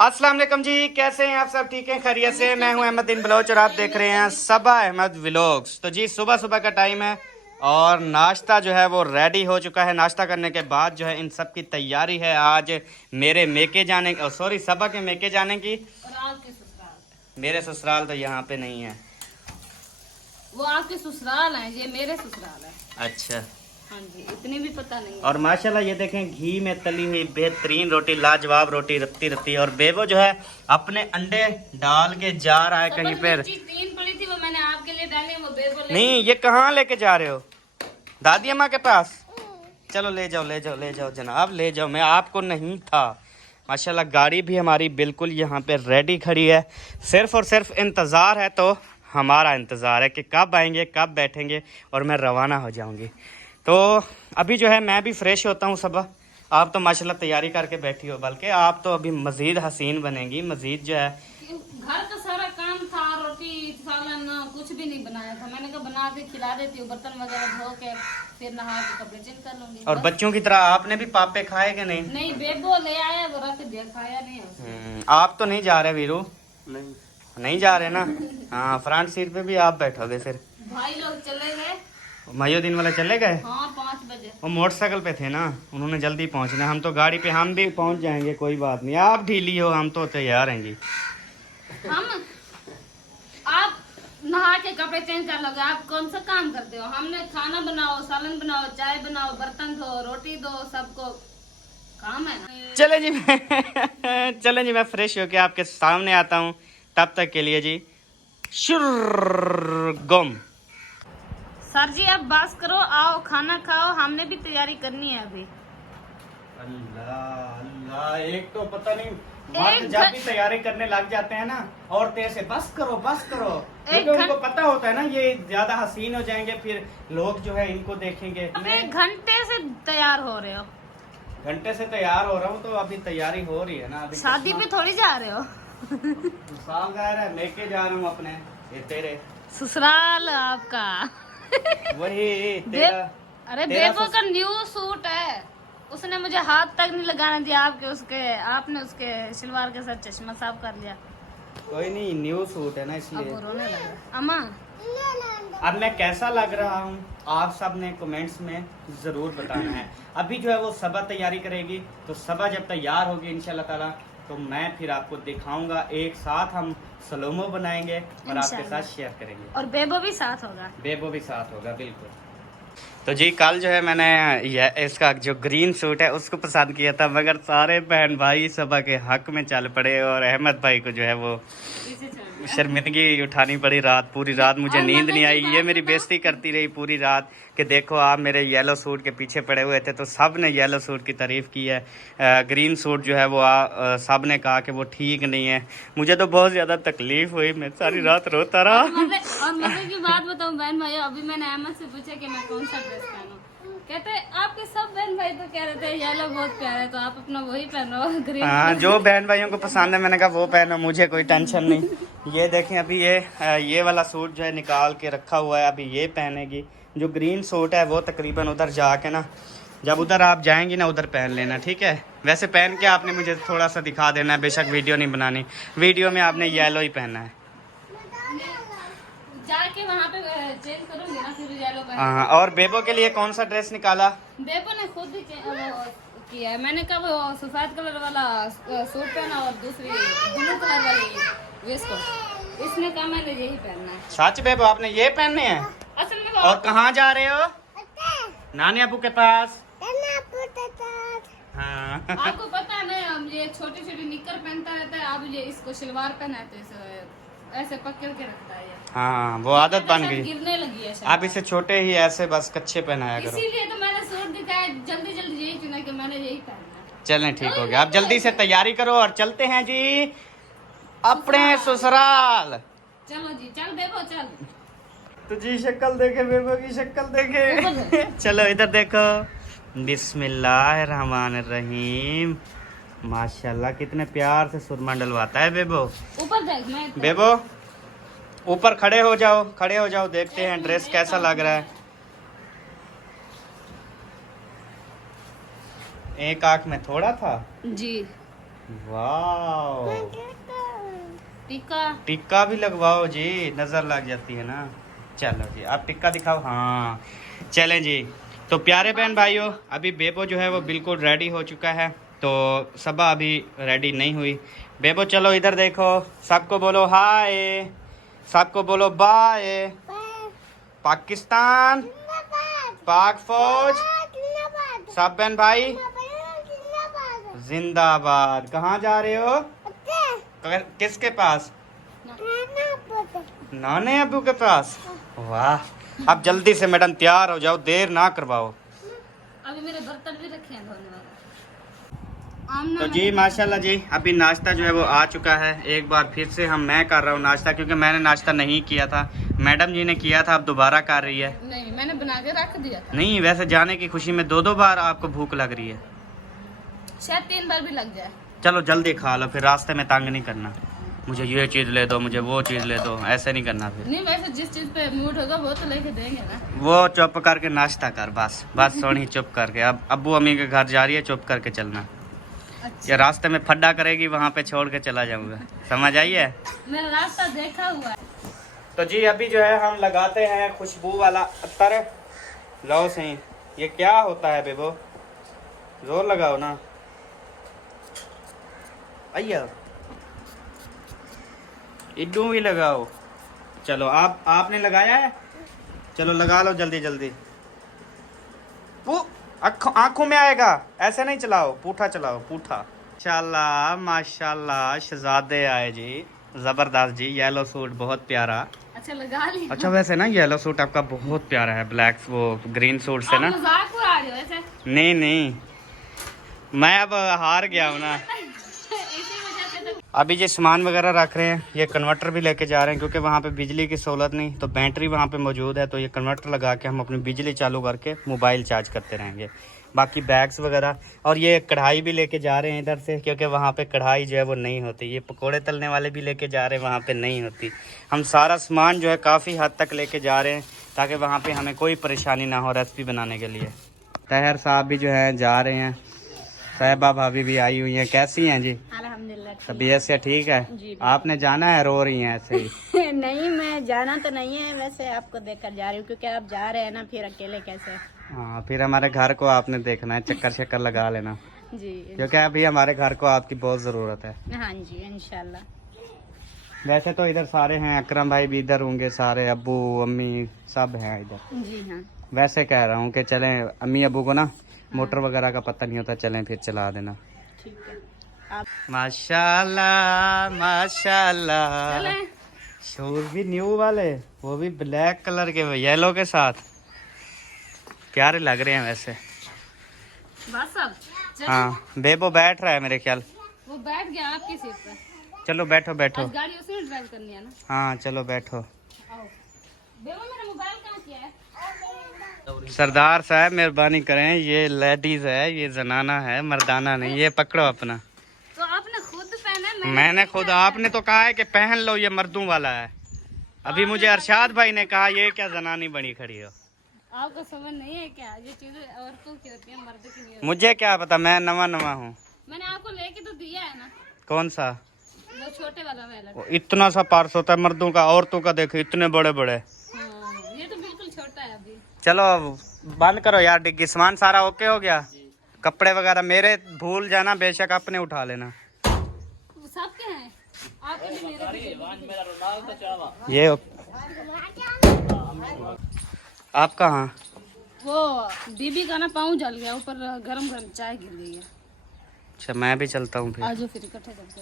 अस्सलाम वालेकुम जी, कैसे हैं आप सब? ठीक हैं, खैरियत से? मैं हूं अहमदुद्दीन बलोच और आप देख रहे हैं सबा अहमद व्लॉग्स। तो जी सुबह सुबह का टाइम है और नाश्ता जो है वो रेडी हो चुका है। नाश्ता करने के बाद जो है इन सब की तैयारी है आज मेरे मेके जाने सॉरी सबा के मेके जाने की। और आपके ससुराल? मेरे ससुराल तो यहाँ पे नहीं है। वो आपके ससुराल है, ये मेरे ससुराल है। अच्छा हाँ जी, इतनी भी पता नहीं है। और माशाल्लाह ये देखें घी में तली हुई बेहतरीन रोटी, लाजवाब रोटी रत्ती रत्ती। और बेबो जो है अपने अंडे डाल के जा रहा है कहीं पर। तीन पड़ी थी वो मैंने आपके लिए डाली, वो बेबो नहीं, ये कहाँ लेके जा रहे हो? दादी अम्मा के पास? चलो ले जाओ ले जाओ ले जाओ जनाब, ले जाओ। मैं आपको नहीं था। माशाल्लाह गाड़ी भी हमारी बिल्कुल यहाँ पे रेडी खड़ी है। सिर्फ और सिर्फ इंतज़ार है, तो हमारा इंतज़ार है कि कब आएंगे, कब बैठेंगे और मैं रवाना हो जाऊँगी। तो अभी जो है मैं भी फ्रेश होता हूँ। सब आप तो माशाल्लाह तैयारी करके बैठी हो, बल्कि आप तो अभी मज़ीद हसीन बनेंगी। मज़ीद जो है घर का सारा काम था, रोटी सालन कुछ भी नहीं बनाया था। मैंने कहा बना के खिला देती हूँ, बर्तन वगैरह धो के फिर नहा के कपड़े चेंज कर लूंगी। और बच्चों की तरह आपने भी पापे खाए कि नहीं? नहीं, बेबो ले आया, वो रख दिया, खाया नहीं है। आप तो नहीं जा रहे वीरू? नहीं जा रहे ना? हाँ, फ्रंट सीट पे भी आप बैठोगे फिर। भाई लोग चले गए। मयोदीन वाले चले गए? हाँ, 5 बजे। वो मोटरसाइकिल पे थे ना, उन्होंने जल्दी पहुंचना। हम तो गाड़ी पे, हम भी पहुंच जाएंगे, कोई बात नहीं। आप ढीली हो, हम तो तैयार हैं जी। हम आप नहा के कपड़े चेंज कर लोगे, आप कौन सा काम करते हो? हमने खाना बनाओ, सालन बनाओ, चाय बनाओ, बर्तन धो, रोटी दो, सबको काम है ना। चले जी चले जी, मैं फ्रेश होके आपके सामने आता हूँ। तब तक के लिए जी शुरगुम। सर जी अब बस करो, आओ खाना खाओ, हमने भी तैयारी करनी है अभी। अल्लाह अल्लाह, एक तो पता नहीं मर्द जब भी तैयारी करने लग जाते हैं ना, औरतें से बस करो बस करो। क्योंकि उनको पता होता है ना ये ज्यादा हसीन हो जाएंगे, फिर लोग जो है इनको देखेंगे। अब 1 घंटे से तैयार हो रहे हो? घंटे से तैयार हो रहा हूँ, तो अभी तैयारी हो रही है ना। अभी शादी पे थोड़ी जा रहे हो। साल गया है, लेके जा रहा हूँ अपने ये तेरे ससुराल आपका। वही तेरा। अरे बेबो का न्यू सूट है, उसने मुझे हाथ तक नहीं लगाने दिया। आपने उसके शलवार के साथ चश्मा साफ कर लिया। कोई नहीं, न्यू सूट है ना, अब इसलिए। वो रोने लगा। अम्मा अब मैं कैसा लग रहा हूँ आप सब ने कमेंट्स में जरूर बताना है। अभी जो है वो सबा तैयारी करेगी, तो सबा जब तैयार होगी इंशाल्लाह ताला, तो मैं फिर आपको दिखाऊंगा। एक साथ हम सलोमो बनाएंगे और आपके साथ शेयर करेंगे। और बेबो भी साथ होगा। बेबो भी साथ होगा, बिल्कुल। तो जी कल जो है मैंने इसका जो ग्रीन सूट है उसको पसंद किया था, मगर सारे बहन भाई सबा के हक में चल पड़े और अहमद भाई को जो है वो शर्मिंदगी उठानी पड़ी। रात पूरी रात मुझे नींद नहीं आई। ये मेरी बेइज्जती करती रही पूरी रात कि देखो आप मेरे येलो सूट के पीछे पड़े हुए थे। तो सब ने येलो सूट की तारीफ़ की है। ग्रीन सूट जो है वो सब ने कहा कि वो ठीक नहीं है। मुझे तो बहुत ज़्यादा तकलीफ़ हुई, मैं सारी रात रोता रहा। और मजे की बात बताऊं बहन भाई, अभी मैंने अहमद से पूछा कि मैं कौन सा ड्रेस पहनूं। कहते आपके सब बहन भाई तो कह रहे थे येलो बहुत प्यारा है, तो आप अपना वही पहनो ग्रीन। हाँ, जो बहन भाइयों को पसंद है मैंने कहा वो पहनो, मुझे कोई टेंशन नहीं। ये देखें अभी ये वाला सूट जो है निकाल के रखा हुआ है, अभी ये पहनेगी। जो ग्रीन सूट है वो तकरीबन उधर जाके ना, जब उधर आप जाएंगी ना उधर पहन लेना, ठीक है? वैसे पहन के आपने मुझे थोड़ा सा दिखा देना है, बेशक वीडियो नहीं बनानी। वीडियो में आपने येलो ही पहनना है। जाके वहाँ पे चेंज करूंगी ना, फिर येलो पहन। हाँ, और बेबो के लिए कौन सा ड्रेस निकाला? बेबो ने खुद ही किया है। मैंने कहा वो सफेद कलर वाला सूट पहना और दूसरी ब्लू कलर वाली वेस्ट कोट। इसने कहा मैंने यही पहनना है। सच बेबो आपने ये पहनने हैं? असल में और कहाँ जा रहे हो? नानी अबू के पास। हाँ आपको पता है ना, हम ये छोटी छोटी निक्कर पहनता रहता है, अब ये इसको शलवार पहनाते हैं, ऐसे पकड़ के रखता है ये। हाँ, वो आदत बन गई। गिरने लगी है आप इसे छोटे ही ऐसे बस कच्चे पहनाया करो। इसीलिए तो मैंने सूट दिखाया, जल्दी जल्दी यही चुना कि मैंने यही पहनना है। चलें, ठीक हो गया। आप जल्दी से तैयारी करो और चलते हैं जी अपने ससुराल। चलो जी, चल बेबो चल। तो जी शक्ल देखे, बेबो की शक्ल देखे। चलो इधर देखो। बिस्मिल्लाहिर्रहमानिर्रहीम। माशाल्लाह कितने प्यार से सुरमा डलवाता है बेबो। ऊपर देख, मैं बेबो ऊपर खड़े हो जाओ, खड़े हो जाओ, देखते हैं ड्रेस कैसा लग रहा है। एक आंख में थोड़ा था जी। वाह, टीका टिक्का भी लगवाओ जी, नजर लग जाती है ना। चलो जी, आप टिक्का दिखाओ। हाँ चलें जी। तो प्यारे बहन भाइयों, अभी बेबो जो है वो बिल्कुल रेडी हो चुका है, तो सबा अभी रेडी नहीं हुई। बेबो चलो इधर देखो, सबको बोलो हाय, सबको बोलो बाय। पाकिस्तान, पाक फौज, सब बहन भाई जिंदाबाद। कहाँ जा रहे हो? किसके पास? नाने अबू के पास। वाह, अब जल्दी से मैडम तैयार हो जाओ, देर ना करवाओ। अभी मेरे बर्तन भी रखे हैं धोने वाले। तो जी माशाल्लाह जी, अभी नाश्ता जो है वो आ चुका है। एक बार फिर से मैं कर रहा हूँ नाश्ता, क्योंकि मैंने नाश्ता नहीं किया था, मैडम जी ने किया था, अब दोबारा कर रही है। नहीं, मैंने बना के रख दिया था। नहीं, वैसे जाने की खुशी में दो बार आपको भूख लग रही है। शायद 3 बार भी लग जाए। चलो जल्दी खा लो, फिर रास्ते में तंग नहीं करना, मुझे ये चीज़ ले दो, मुझे वो चीज़ ले दो, ऐसे नहीं करना फिर। नहीं, वैसे जिस चीज पे मूड होगा वो तो लेके देंगे ना। वो चुप करके नाश्ता कर, बस बस सोनी चुप करके। अब अब्बू अम्मी के घर जा रही है, चुप करके चलना। अच्छा। या रास्ते में फड्डा करेगी, वहाँ पे छोड़ के चला जाऊंगा, समझ आई है? मेरा रास्ता देखा हुआ है। तो जी अभी जो है हम लगाते हैं खुशबू वाला अत्तर। लो सही, ये क्या होता है बेबो? जोर लगाओ ना। आइया, इड्डू भी लगाओ। चलो आपने लगाया है, चलो लगा लो जल्दी जल्दी। आंखों में आएगा, ऐसे नहीं चलाओ, पूठा चलाओ, पूठा। माशाल्लाह माशाल्लाह, शहजादे आए जी, जबरदस्त जी। येलो सूट बहुत प्यारा। अच्छा लगा लिया। अच्छा वैसे ना येलो सूट आपका बहुत प्यारा है, ब्लैक वो ग्रीन सूट से ना। मजाक उड़ा रहे हो ऐसे? नहीं नहीं, मैं अब हार गया हूँ ना। इसी वजह से तो। अभी ये सामान वगैरह रख रहे हैं, ये कन्वर्टर भी लेके जा रहे हैं, क्योंकि वहाँ पे बिजली की सहूलत नहीं, तो बैटरी वहाँ पे मौजूद है, तो ये कन्वर्टर लगा के हम अपनी बिजली चालू करके मोबाइल चार्ज करते रहेंगे। बाकी बैग्स वगैरह, और ये कढ़ाई भी लेके जा रहे हैं इधर से, क्योंकि वहाँ पे कढ़ाई जो है वो नहीं होती। ये पकोड़े तलने वाले भी लेके जा रहे हैं, वहाँ पे नहीं होती। हम सारा सामान जो है काफ़ी हद तक लेके जा रहे हैं, ताकि वहाँ पे हमें कोई परेशानी ना हो रेसिपी बनाने के लिए। तहर साहब भी जो है जा रहे हैं, साहिबा भाभी भी आई हुई हैं। कैसी हैं जी? अल्हम्दुलिल्लाह। तबीयत से ठीक है? जी। आपने जाना है? रो रही हैं ऐसे ही। नहीं, मैं जाना तो नहीं है, वैसे आपको देखकर जा रही हूँ, क्योंकि आप जा रहे हैं ना, फिर अकेले कैसे। हाँ, फिर हमारे घर को आपने देखना है, चक्कर शक्कर लगा लेना, जी। क्योंकि अभी हमारे घर को आपकी बहुत ज़रूरत है। हाँ जी, इंशाल्लाह। वैसे तो इधर सारे हैं, अकरम भाई भी इधर होंगे, सारे अब्बू अम्मी सब हैं इधर। जी हाँ। वैसे कह रहा हूँ कि चलें, अम्मी अब्बू को ना मोटर वगैरह का पता नहीं होता, चलें फिर चला देना। ठीक है। आप माशाल्लाह माशाल्लाह। चलें। शूज भी न्यू वाले, वो भी ब्लैक कलर के, येलो के साथ, प्यारे लग रहे हैं वैसे। बस अब चलो। हाँ, बेबो बैठ रहा है मेरे ख्याल। वो बैठ गया आपकी सीट पर। चलो बैठो बैठो। आज गाड़ी उसी में ड्राइव करनी है ना। हाँ चलो बैठो। आओ। बेबो मेरा मोबाइल कहाँ किया है? सरदार साहब मेहरबानी करें, ये लेडीज है, ये जनाना है, मर्दाना नहीं। ये पकड़ो अपना। तो आपने खुद पहना? मैंने खुद, आपने तो कहा है कि पहन लो, ये मर्दों वाला है। अभी मुझे अरशाद भाई ने कहा ये क्या जनानी बनी खड़ी हो। आपको समझ नहीं है क्या? ये चीजें औरतों की होती है, मर्द की नहीं होती। मुझे क्या पता, मैं नवा नवा हूँ। मैंने आपको लेके तो दिया है ना, कौन सा? वो छोटे वाला वाला। वो इतना सा पार्स होता है मर्दों का, औरतों का देखो इतने बड़े बड़े। हाँ, ये तो बिल्कुल छोटा है अभी। चलो बंद करो यार डिग्गी, सामान सारा ओके हो गया? कपड़े वगैरह मेरे भूल जाना बेशक, अपने उठा लेना। सबके हैं, आपके भी मेरे भी। ये आप कहाँ? वो बीबी का ना पाँव जल गया, ऊपर गरम गरम चाय गिर गई है। अच्छा मैं भी चलता हूँ फिर। आज फिर इकट्ठे करते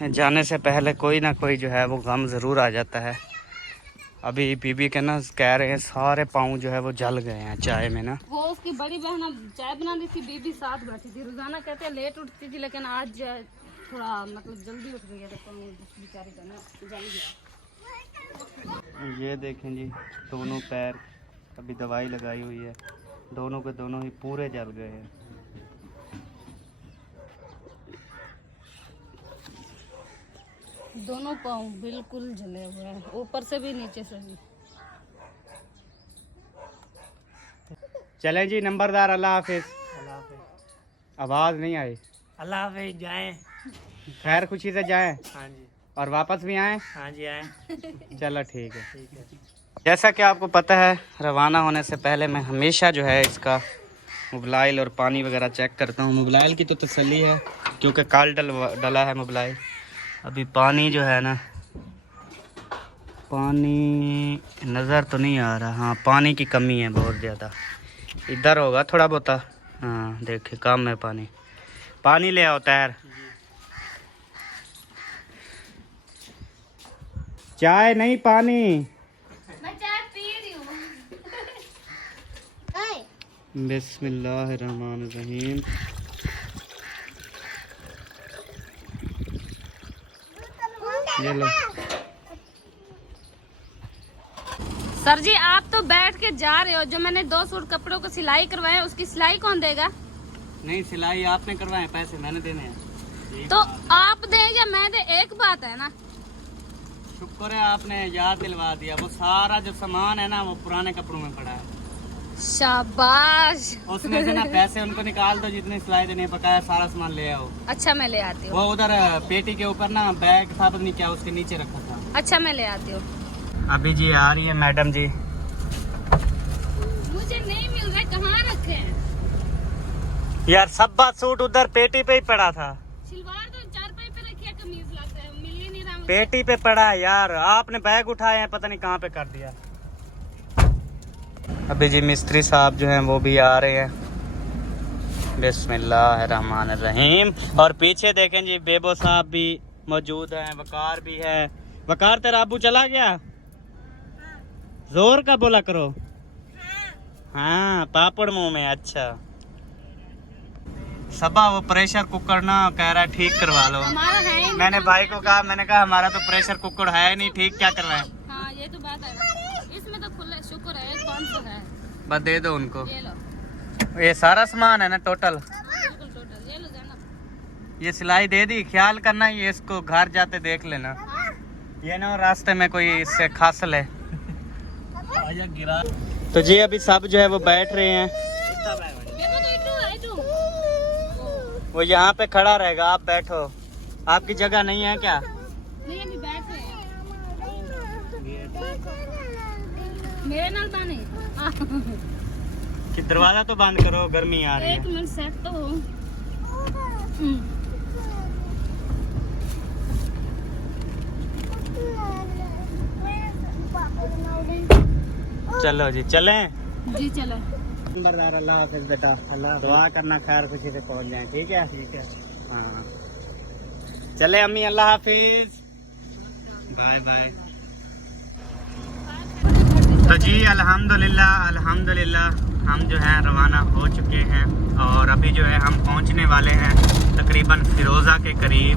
हैं। जाने से पहले कोई ना कोई जो है वो गम ज़रूर आ जाता है। अभी बीबी के ना कह रहे हैं सारे पाँव जो है वो जल गए हैं चाय में ना। वो उसकी बड़ी बहन चाय बना दी थी, बीबी साथ बैठी थी। रोजाना कहते हैं लेट उठती थी, लेकिन आज थोड़ा मतलब जल्दी उठ गई है, तो पाँव बेचारी का ना जल गया। ये देखें जी, दोनों पैर, अभी दवाई लगाई हुई है, दोनों के दोनों ही पूरे जल गए हैं। दोनों पाँव बिल्कुल जले हुए हैं, ऊपर से भी नीचे से भी। चलें जी नंबरदार, अल्लाह हाफिज़। आवाज़ नहीं आई। अल्लाह हाफिज, जाएं। खैर खुशी से जाएं हाँ जी, और वापस भी आएँ। हाँ जी, आएं। चलो ठीक है। ठीक है। जैसा कि आपको पता है, रवाना होने से पहले मैं हमेशा जो है इसका मोबाइल और पानी वगैरह चेक करता हूँ। मोबाइल की तो तसल्ली है क्योंकि कल डला है मोबाइल। अभी पानी जो है ना, पानी नज़र तो नहीं आ रहा। हाँ, पानी की कमी है बहुत ज़्यादा। इधर होगा थोड़ा बहुत। हाँ देखिए, कम है पानी। पानी ले आओ तैर। चाय नहीं, पानी। मैं चाय पी रही हूँ। बिस्मिल्लाहिर्रहमानिर्रहीम। ये लो। सर जी, आप तो बैठ के जा रहे हो। जो मैंने 2 सूट कपड़ों को सिलाई करवाए, उसकी सिलाई कौन देगा? नहीं, सिलाई आपने करवाए, पैसे मैंने देने हैं। तो आप दे या मैं दे, एक बात है ना। शुक्र है आपने याद दिलवा दिया। वो सारा जो सामान है ना, वो पुराने कपड़ों में पड़ा है। शाबाश। उसमें से ना पैसे उनको निकाल दो जितनी सिलाई देने, बकाया सारा सामान ले आओ। अच्छा, मैं ले आती हूँ। वो उधर पेटी के ऊपर ना बैग था, पता नहीं क्या, उसके नीचे रखा था। अच्छा, मैं ले आती हूँ। अभी जी आ रही है मैडम जी। मुझे नहीं मिल रहा, कहाँ रखे हैं? यार सब्बा सूट उधर पेटी पे ही पड़ा था। सिलवार तो 4 पाई पे रखी है, कमीज लगता है, मिल ही नहीं रहा मुझे। पेटी पे पड़ा है यार। आपने बैग उठाए हैं, पता नहीं कहाँ पे कर दिया। अभी जी मिस्त्री साहब जो हैं वो भी आ रहे हैं। बिस्मिल्लाहिर्रहमानिर्रहीम। और पीछे देखें जी, बेबो साहब भी मौजूद हैं, वकार भी है। वकार, तेरा अबू चला गया? जोर का बोला करो। हाँ, पापड़ मुंह में। अच्छा, सबा वो प्रेशर कुकर ना कह रहा है ठीक करवा लो। हमारा है ही नहीं। मैंने भाई को कहा, मैंने कहा हमारा तो प्रेशर कुकर है नहीं, ठीक क्या करवाएं? हाँ, ये तो बात है। इसमें तो खुला शुक्र है, 500 है। बस दे दो उनको। ये लो। ये सारा सामान है ना टोटल? बिल्कुल टोटल। ये लो जाना। ये सिलाई दे दी, ख्याल करना, ये इसको घर जाते देख लेना। ये ना रास्ते में कोई इससे खास ले। गिरा। तो जी अभी सब जो है वो बैठ रहे हैं। वो यहाँ पे खड़ा रहेगा, आप बैठो। आपकी जगह नहीं है क्या? नहीं, अभी बैठ रहे हैं। मेरे नाल पानी। कि दरवाजा तो बंद करो, गर्मी आ रही एक है। मिनट सेट तो हो। चलो जी, चलें। जी चलो। नंबरदार, अल्लाह हाफिज बेटा। अल्लाह दुआ करना खैर खुशी से पहुंच जाए। ठीक है? ठीक है। हाँ, चले अम्मी, अल्लाह हाफिज, बाय बाय। तो जी अल्हम्दुलिल्लाह अल्हम्दुलिल्लाह, हम जो है रवाना हो चुके हैं और अभी जो है हम पहुंचने वाले हैं तकरीबन फिरोज़ा के करीब।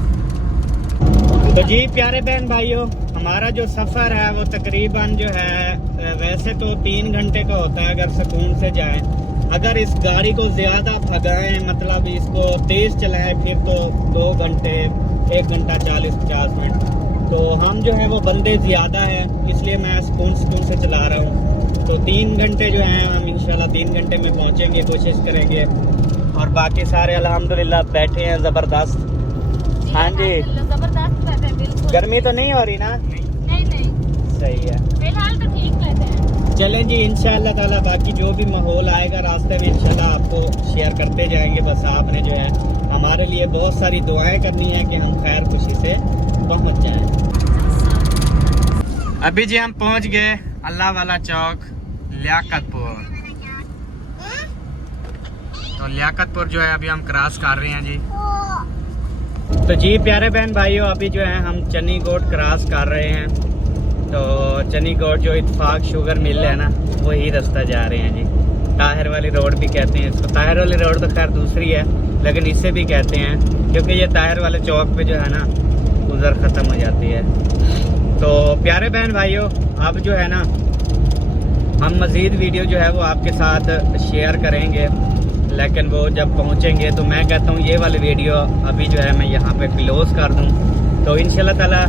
तो जी प्यारे बहन भाइयों, हमारा जो सफ़र है वो तकरीबन जो है वैसे तो 3 घंटे का होता है अगर सुकून से जाएं। अगर इस गाड़ी को ज़्यादा भगाएं, मतलब इसको तेज़ चलाएं, फिर तो 2 घंटे, 1 घंटा 40-50 मिनट। तो हम जो है वो बंदे ज़्यादा हैं, इसलिए मैं सुकून से चला रहा हूँ। तो 3 घंटे जो हैं हम इंशाल्लाह 3 घंटे में पहुँचेंगे, कोशिश करेंगे। और बाकी सारे अल्हम्दुलिल्लाह बैठे हैं ज़बरदस्त। हाँ जी, जबरदस्त बैठे हैं, बिल्कुल। गर्मी तो नहीं हो रही ना? नहीं नहीं, सही है। फिलहाल तो ठीक बैठे हैं। चलें जी, इंशाअल्लाह ताला बाकी जो भी माहौल आएगा रास्ते में इंशाल्लाह आपको शेयर करते जाएंगे। बस आपने जो है हमारे लिए बहुत सारी दुआएं करनी है कि हम खैर खुशी से पहुंच जाएं। अभी जी हम पहुंच गए अल्लाह वाला चौक, लियाकतपुर। तो लियाकतपुर जो है अभी हम क्रॉस कर रहे हैं जी। तो जी प्यारे बहन भाइयों, अभी जो है हम चनी गोट क्रॉस कर रहे हैं। तो चनी गोट जो इत्तेफाक शुगर मिल है ना, वही रास्ता जा रहे हैं जी। ताहिर वाली रोड भी कहते हैं इसको। ताहिर वाली रोड तो खैर दूसरी है, लेकिन इससे भी कहते हैं क्योंकि ये ताहिर वाले चौक पे जो है ना उधर ख़त्म हो जाती है। तो प्यारे बहन भाइयों, अब जो है ना हम मज़ीद वीडियो जो है वो आपके साथ शेयर करेंगे, लेकिन वो जब पहुंचेंगे तो मैं कहता हूँ ये वाली वीडियो अभी जो है मैं यहाँ पे क्लोज़ कर दूँ। तो इंशाल्लाह ताला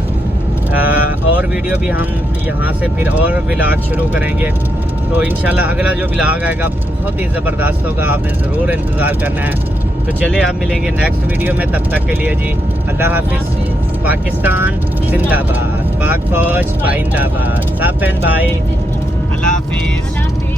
और वीडियो भी हम यहाँ से फिर और व्लॉग शुरू करेंगे। तो इंशाल्लाह अगला जो व्लॉग आएगा बहुत ही ज़बरदस्त होगा, आपने ज़रूर इंतज़ार करना है। तो तो चलिए आप मिलेंगे नेक्स्ट वीडियो में, तब तक के लिए जी अल्लाह हाफिज। पाकिस्तान जिंदाबाद, पाक फौज पाइंदाबाद। साहब बहन भाई अल्लाह हाफिज। अल्लाह हाफिज।